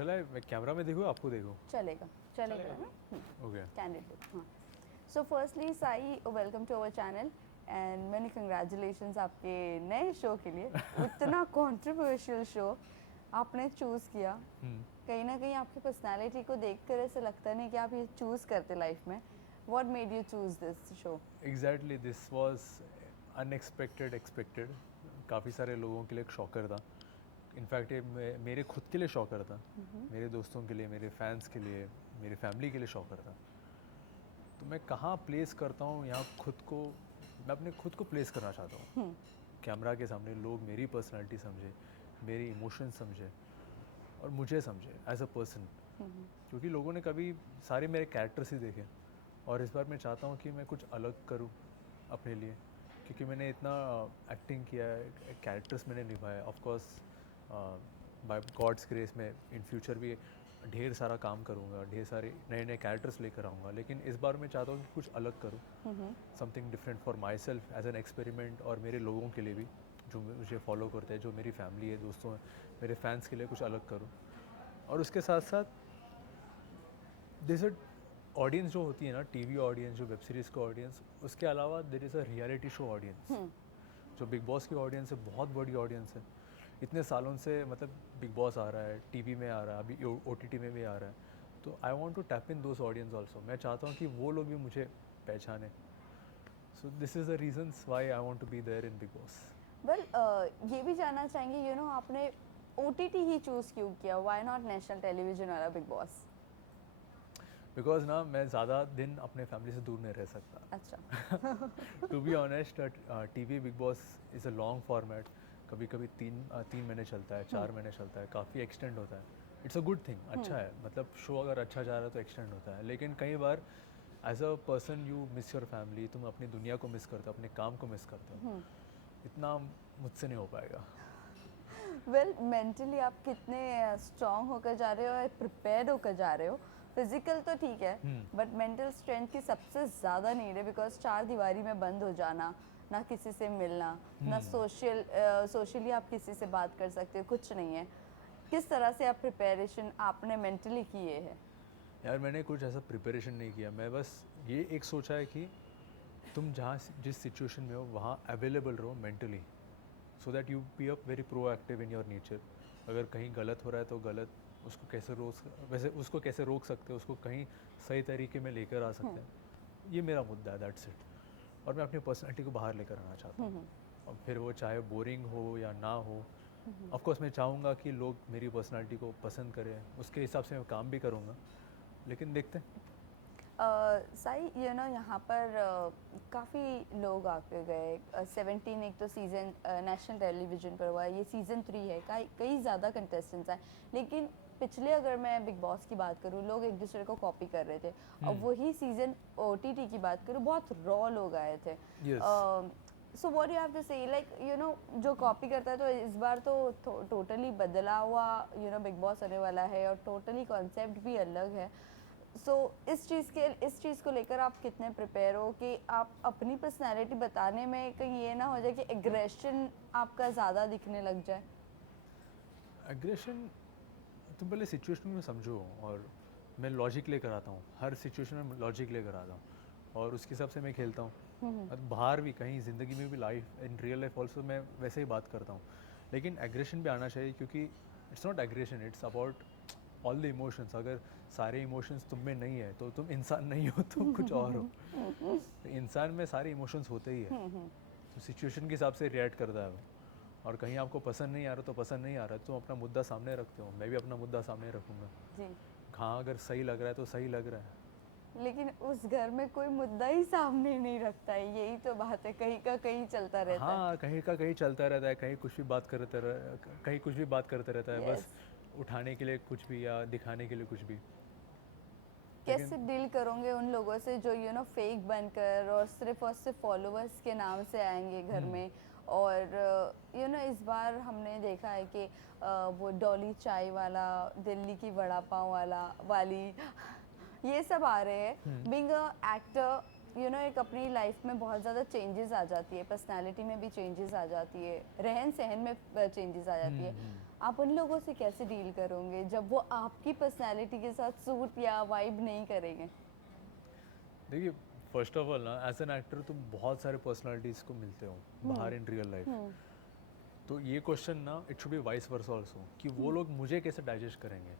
चला है, मैं कैमरा में देखूँ आपको देखूँ? चलेगा चलेगा ना. ओके. कैंडिड. हाँ. So firstly Sai, welcome to our channel and many congratulations आपके नए शो के लिए. इतना कंट्रोवर्शियल शो आपने चूज़ किया. कहीं ना कहीं आपकी पर्सनालिटी को देखकर ऐसा लगता नहीं कि आप ये चूज़ करते लाइफ में. What made you choose this show? Exactly, this was unexpected expected. काफ़ी सारे लोगों के लिए एक शॉकर था. इनफैक्ट ये मेरे खुद के लिए शॉकर था, मेरे दोस्तों के लिए, मेरे फैंस के लिए, मेरी फैमिली के लिए शॉकर था. तो मैं कहाँ प्लेस करता हूँ यहाँ खुद को, मैं अपने खुद को प्लेस करना चाहता हूँ कैमरा के सामने. लोग मेरी पर्सनालिटी समझे, मेरे इमोशंस समझे और मुझे समझे एज अ पर्सन. क्योंकि लोगों ने कभी सारे मेरे कैरेक्टर्स ही देखे और इस बार मैं चाहता हूँ कि मैं कुछ अलग करूँ अपने लिए. क्योंकि मैंने इतना एक्टिंग किया है, कैरेक्टर्स मैंने निभाया. Of course by God's grace में इन फ्यूचर भी ढेर सारा काम करूँगा, ढेर सारे नए नए कैरेक्टर्स लेकर आऊँगा. लेकिन इस बार मैं चाहता हूँ कि कुछ अलग करूँ, something different for myself as an experiment, और मेरे लोगों के लिए भी जो मुझे फॉलो करते हैं, जो मेरी फैमिली है, दोस्तों हैं, मेरे फैंस के लिए कुछ अलग करूँ. और उसके साथ साथ जैसे ऑडियंस जो होती है ना, टीवी ऑडियंस, जो वेब सीरीज़ का ऑडियंस, उसके अलावा there is a reality show audience. जो बिग बॉस की ऑडियंस है, बहुत बड़ी ऑडियंस है. इतने सालों से मतलब बिग बॉस आ रहा है, टीवी में आ रहा है, अभी OTT में भी आ रहा है. तो I want to tap in those audience also. मैं चाहता हूँ कि वो लोग भी मुझे पहचाने. So this is the reasons why I want to be there in Bigg Boss. Well, ये भी जानना चाहेंगे आपने OTT ही चूज़ क्यों किया? व्हाई नॉट नेशनल टेलीविजन वाला बिग बॉस? बिकॉज ना मैं ज़्यादा दिन अपने फैमिली से दूर नहीं रह सकता. अच्छा. To be honest, TV Bigg Boss is a long format. कभी कभी तीन महीने चलता है, 4 महीने चलता है, काफ़ी एक्सटेंड होता है. इट्स अ गुड थिंग, अच्छा है. मतलब शो अगर अच्छा जा रहा है तो एक्सटेंड होता है. लेकिन कई बार as a person you miss your family. तुम अपनी दुनिया को मिस करते हो, अपने काम को मिस करते हो. इतना मुझसे नहीं हो पाएगा. वेल, मेंटली आप कितने स्ट्रांग होकर जा रहे हो और प्रिपेयर्ड होकर जा रहे हो? फिजिकल तो ठीक है, बट मेंटल स्ट्रेंथ की सबसे ज़्यादा नीड है. बिकॉज 4 दीवारी में बंद हो जाना, ना किसी से मिलना, ना सोशली आप किसी से बात कर सकते हो, कुछ नहीं है. किस तरह से आप प्रिपरेशन आपने मेंटली किए है? यार मैंने कुछ ऐसा प्रिपरेशन नहीं किया. मैं बस ये एक सोचा है कि तुम जहाँ जिस सिचुएशन में हो वहाँ अवेलेबल रहो mentally, so that you be up very proactive in your nature. अगर कहीं गलत हो रहा है तो गलत, उसको कैसे उसको कैसे रोक सकते हैं, उसको कहीं सही तरीके में लेकर आ सकते हैं. ये मेरा मुद्दा है, दैट्स इट. और मैं अपनी पर्सनैलिटी को बाहर लेकर आना चाहता हूँ. और फिर वो चाहे बोरिंग हो या ना हो, ऑफ कोर्स मैं चाहूँगा कि लोग मेरी पर्सनैलिटी को पसंद करें, उसके हिसाब से मैं काम भी करूँगा. लेकिन देखते हैं. साई, यहाँ पर काफ़ी लोग आके गए. 17 एक तो सीज़न नेशनल टेलीविज़न पर हुआ, ये सीज़न 3 है. कई ज़्यादा कंटेस्टेंट्स आए, लेकिन पिछले अगर मैं बिग बॉस की बात करूँ, लोग एक दूसरे को कॉपी कर रहे थे. और वही सीज़न OTT की बात करूँ, बहुत रॉ लोग आए थे. So what you have to say, like जो कॉपी करता है, तो इस बार तो टोटली बदला हुआ बिग बॉस होने वाला है और टोटली कॉन्सेप्ट भी अलग है. सो इस चीज़ को लेकर आप कितने प्रिपेयर हो कि आप अपनी पर्सनैलिटी बताने में कहीं ये ना हो जाए कि एग्रेशन आपका ज़्यादा दिखने लग जाए? एग्रेशन, तुम पहले सिचुएशन में समझो. और मैं लॉजिक लेकर आता हूँ, हर सिचुएशन में लॉजिक लेकर आता हूँ और उसके हिसाब से मैं खेलता हूँ. बाहर भी, कहीं ज़िंदगी में भी, life in real life also मैं वैसे ही बात करता हूँ. लेकिन एग्रेशन भी आना चाहिए, क्योंकि it's not aggression, it's about all the emotions. अगर सारे इमोशंस तुम में नहीं है तो तुम इंसान नहीं हो, तुम कुछ और हो. तो इंसान में सारे इमोशंस होते ही है. तो सिचुएशन के हिसाब से रिएक्ट करता है वो. और कहीं आपको पसंद नहीं आ रहा तो पसंद नहीं आ रहा, तो अपना मुद्दा सामने रखते हो. मैं भी अपना मुद्दा सामने रखूँगा. जी. हाँ, अगर सही लग रहा है तो सही लग रहा है. लेकिन उस घर में कोई मुद्दा ही सामने नहीं रखता है, यही तो बात है. कहीं का कहीं चलता रहता है. हाँ, कहीं का कहीं चलता रहता है, कहीं कुछ भी बात करते रहता है. बस उठाने के लिए कुछ भी या दिखाने के लिए कुछ भी. कैसे डील करोगे उन लोगों से जो फेक बनकर और सिर्फ फॉलोअर्स के नाम से आएंगे घर में? और इस बार हमने देखा है कि वो डॉली चाय वाला, दिल्ली की वड़ा पाव वाली ये सब आ रहे हैं. बीइंग अ एक्टर, एक अपनी लाइफ में बहुत ज़्यादा चेंजेस आ जाती है, पर्सनालिटी में भी चेंजेस आ जाती है, रहन सहन में चेंजेस आ जाती है. आप उन लोगों से कैसे डील करोगे जब वो आपकी पर्सनैलिटी के साथ सूट या वाइब नहीं करेंगे? देखिए, फर्स्ट ऑफ ऑल ना एज एन एक्टर तुम बहुत सारे पर्सनालिटीज़ को मिलते हो बाहर इन रियल लाइफ। हम्म। तो ये क्वेश्चन ना it should be vice versa also कि वो लोग मुझे कैसे डाइजेस्ट करेंगे।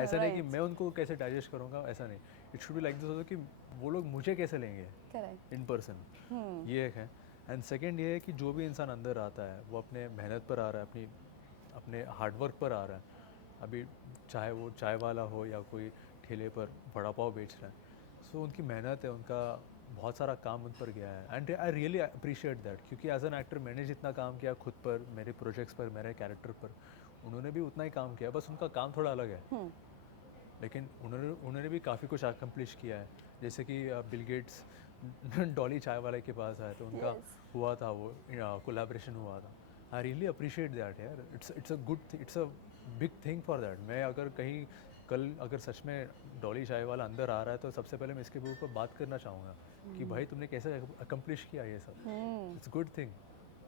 ऐसा नहीं कि राइट। मैं उनको कैसे डाइजेस्ट करूँगा, ऐसा नहीं। It should be like this also कि वो लोग मुझे कैसे लेंगे करेक्ट। In person. ये एक है। एंड सेकेंड ये है कि जो भी इंसान अंदर आता है वो अपने मेहनत पर आ रहा है, अपने हार्डवर्क पर आ रहा है। अभी चाहे वो चाय वाला हो या कोई ठेले पर वड़ा पाव बेच रहा है, सो उनकी मेहनत है, उनका बहुत सारा काम उन पर गया है। And I really appreciate that, क्योंकि एज एन एक्टर मैंने जितना काम किया खुद पर, मेरे प्रोजेक्ट्स पर, मेरे कैरेक्टर पर, उन्होंने भी उतना ही काम किया, बस उनका काम थोड़ा अलग है। लेकिन उन्होंने भी काफ़ी कुछ अकम्प्लिश किया है। जैसे कि बिल गेट्स डॉली चाय वाले के पास आए तो उनका यस। हुआ था, वो कोलैबोरेशन हुआ था। आई रियली अप्रिशिएट दैट यार। It's a good, it's a big thing for that. मैं अगर कहीं कल अगर सच में डॉली चाय वाला अंदर आ रहा है तो सबसे पहले मैं इसके ऊपर बात करना चाहूँगा कि भाई तुमने कैसे अकम्प्लिश किया ये सब। इट्स गुड थिंग,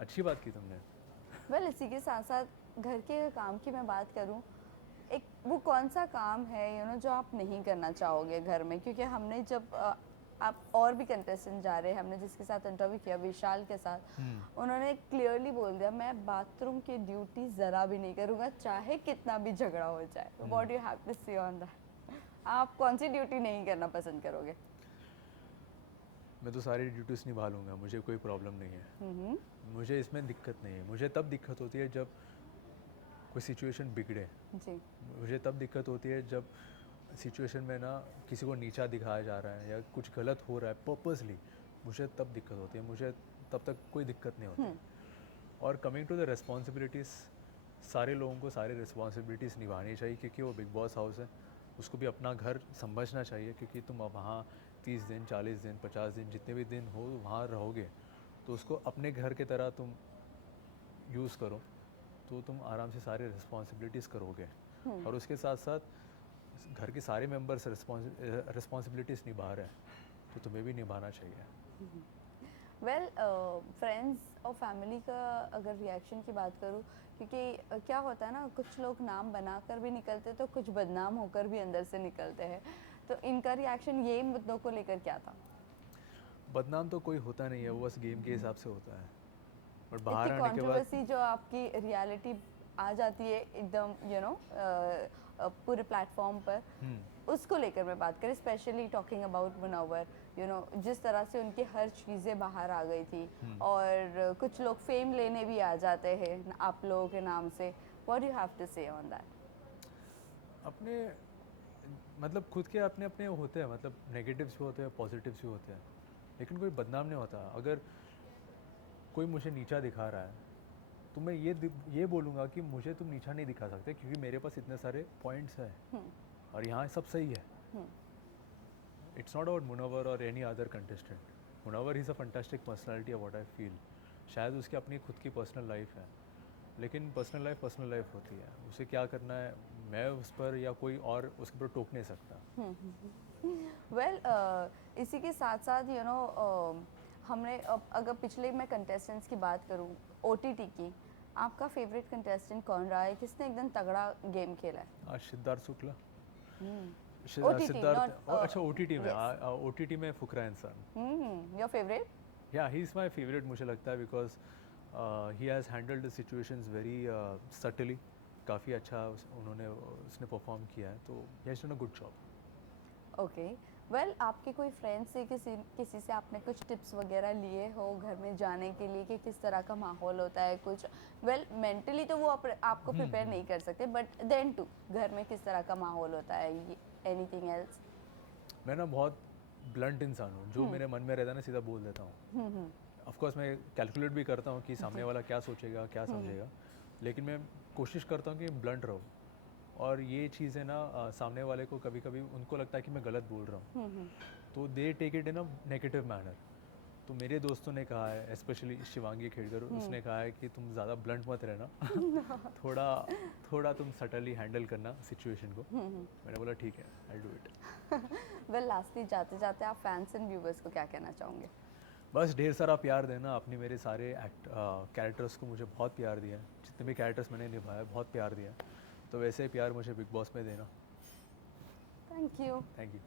अच्छी बात की तुमने। वेल इसी के साथ साथ घर के काम की मैं बात करूं, एक वो कौन सा काम है जो आप नहीं करना चाहोगे घर में? क्योंकि हमने जब आप और भी कंटेस्टेंट जा रहे हैं, हमने जिसके साथ इंटरव्यू किया विशाल के साथ, उन्होंने क्लियरली बोल दिया मैं बाथरूम की ड्यूटी ज़रा भी नहीं करूँगा चाहे कितना भी झगड़ा हो जाए। व्हाट यू हैव टू से ऑन दैट? आप कौन सी ड्यूटी नहीं करना पसंद करोगे? मैं तो सारी ड्यूटीज़ निभा लूँगा, मुझे कोई प्रॉब्लम नहीं है। मुझे इसमें दिक्कत नहीं है। मुझे तब दिक्कत होती है जब कोई सिचुएशन बिगड़े। जी। मुझे तब दिक्कत होती है जब सिचुएशन में ना किसी को नीचा दिखाया जा रहा है या कुछ गलत हो रहा है पर्पसली, मुझे तब दिक्कत होती है। मुझे तब तक कोई दिक्कत नहीं होती। और कमिंग टू द रिस्पॉन्सिबिलिटीज़, सारे लोगों को सारी रिस्पॉन्सिबिलिटीज़ निभानी चाहिए, क्योंकि वो बिग बॉस हाउस है। उसको भी अपना घर समझना चाहिए, क्योंकि तुम अब वहाँ 30 दिन, 40 दिन, 50 दिन, जितने भी दिन हो वहाँ रहोगे, तो उसको अपने घर की तरह तुम यूज़ करो, तो तुम आराम से सारी रिस्पॉन्सिबिलिटीज़ करोगे। और उसके साथ साथ घर के सारे मेंबर्स रिस्पॉन्सिबिलिटीज़ निभा रहे हैं, तो तुम्हें भी निभाना चाहिए। वेल फ्रेंड्स और फैमिली का अगर रिएक्शन की बात करूँ, क्योंकि क्या होता है ना, कुछ लोग नाम बनाकर भी निकलते तो कुछ बदनाम होकर भी अंदर से निकलते हैं, तो इनका रिएक्शन ये मुद्दों को लेकर क्या था? बदनाम तो कोई होता नहीं है, वो बस गेम के हिसाब से होता है। और बाहर इतनी आने के बाद कंट्रोवर्सी जो आपकी रियलिटी आ जाती है एकदम पूरे प्लेटफॉर्म पर, उसको लेकर मैं बात करें, स्पेशली टॉकिंग अबाउट मुनव्वर, जिस तरह से उनकी हर चीज़ें बाहर आ गई थी, और कुछ लोग फेम लेने भी आ जाते हैं आप लोगों के नाम से। व्हाट यू हैव टू से ऑन दैट? अपने मतलब खुद के अपने अपने होते हैं, मतलब नेगेटिव्स भी होते हैं, पॉजिटिव्स भी होते हैं, लेकिन कोई बदनाम नहीं होता। अगर कोई मुझे नीचा दिखा रहा है तो मैं ये बोलूँगा कि मुझे तुम नीचा नहीं दिखा सकते, क्योंकि मेरे पास इतने सारे पॉइंट्स हैं और यहाँ सब सही है। इट्स नॉट अबाउट मुनव्वर और any other contestant. Munawar is a fantastic personality, what I feel. शायद उसकी अपनी खुद की पर्सनल लाइफ है, लेकिन पर्सनल लाइफ होती है, उसे क्या करना है मैं उस पर या कोई और उसके ऊपर टोक नहीं सकता। वेल इसी के साथ साथ हमने अगर पिछले मैं कंटेस्टेंट्स की बात करूं ओटीटी की, आपका फेवरेट कंटेस्टेंट कौन रहा है? किसने एकदम तगड़ा गेम खेला है? आज सिद्धार्थ शुक्ला। OTT, सिद्धार्थ not अच्छा ओटीटी में, yes. ओटीटी में फुकरा इंसान। Your favourite? या ही इज़ माई फेवरेट, मुझे लगता है, because he has handled the situations very subtly. काफ़ी अच्छा उसने परफॉर्म किया है, तो he has done a good job. Okay. Well आपके कोई फ्रेंड से किसी से आपने कुछ टिप्स वगैरह लिए हो घर में जाने के लिए कि किस तरह का माहौल होता है कुछ? वेल मेंटली तो वो आपको प्रिपेयर नहीं कर सकते, बट देन टू घर में किस तरह का माहौल होता है? Anything else? मैं ना बहुत ब्लंट इंसान हूँ, जो मेरे मन में रहता है ना सीधा बोल देता हूँ। ऑफकोर्स मैं कैलकुलेट भी करता हूँ कि सामने वाला क्या सोचेगा, क्या समझेगा, लेकिन मैं कोशिश करता हूँ कि ब्लंट रहूँ। और ये चीज़ है ना, सामने वाले को कभी कभी उनको लगता है कि मैं गलत बोल रहा हूँ, तो they take it in a negative manner. तो मेरे दोस्तों ने कहा है, स्पेशली शिवांगी खेड़कर, उसने कहा है कि तुम ज़्यादा ब्लंट मत रहना, थोड़ा तुम सटली हैंडल करना सिचुएशन को। मैंने बोला ठीक है, I do it. Well lastly जाते जाते आप फैंस एंड व्यूवर्स को क्या कहना चाहोगे? बस ढेर सारा प्यार देना। आपने मेरे सारे कैरेक्टर्स को मुझे बहुत प्यार दिया है, जितने भी कैरेक्टर्स मैंने निभाया बहुत प्यार दिया है, तो वैसे ही प्यार मुझे बिग बॉस में देना। Thank you. Thank you.